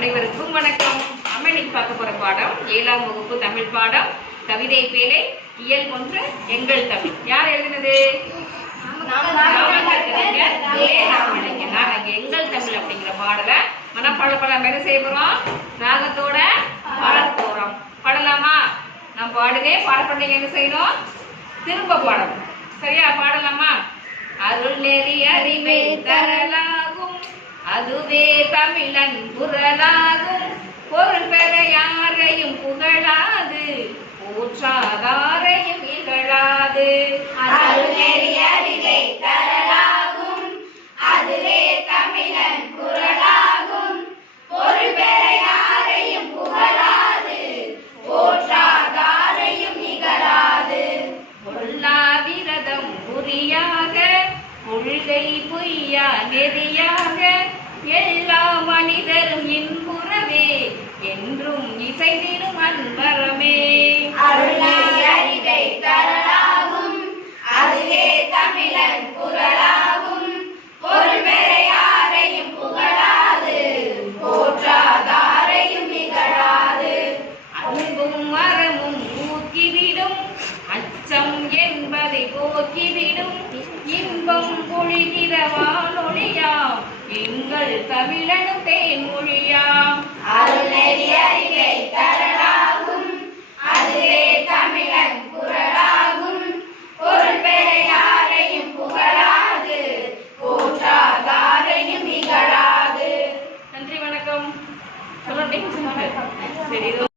அனைவருக்கும் வணக்கம். நம்ம இன்னைக்கு பார்க்க போற பாடம் ஏழாம் வகுப்பு தமிழ் பாடம் கவிதை பேலை இயல் ஒன்று எங்கள் தமிழ். யார் எழுதினது? நாங்க எங்கள் தமிழ் அப்படிங்கிற பாடலை மனப்பாட பாடம் என்ன செய்ய போறோம்? ராகத்தோட பாட போறோம் பாடலாமா? நான் பாடுவே பாட பண்ணீங்க என்ன செய்யணும்? திரும்ப பாடணும். சரியா? பாடலாமா? அருள் நெறி அறிவை தரலாகும் அதுவே தமிழன் குரலாகும் பொருள் பெற யாரையும் புகழாது போற்றாதாரையும் இகழாது. அறிவை தரலாகும் அதுவே தமிழன் குரலாகும் பொருள் பெற யாரையும் புகழாது போற்றாதாரையும் நிகழாது பொல்லாவிரதம் புரியாக கொள்கை பொய்யா நெறியாக என்றும் இசைந்திடும் அன்பரமே. அறிவை தரலாகும். அதுவே தமிழன் குரலாகும் பொருள் பெற யாரையும் புகழாது. போற்றாதாரையும் நிகழாது. அன்பும் மரமும் ஊக்கிவிடும். அச்சம் என்பதை போக்கிவிடும். இன்பம் பொழிகிற வானொலியாம் எங்கள் தமிழனும் தேன்மொழியாம். அருள்நெறி Solo querido.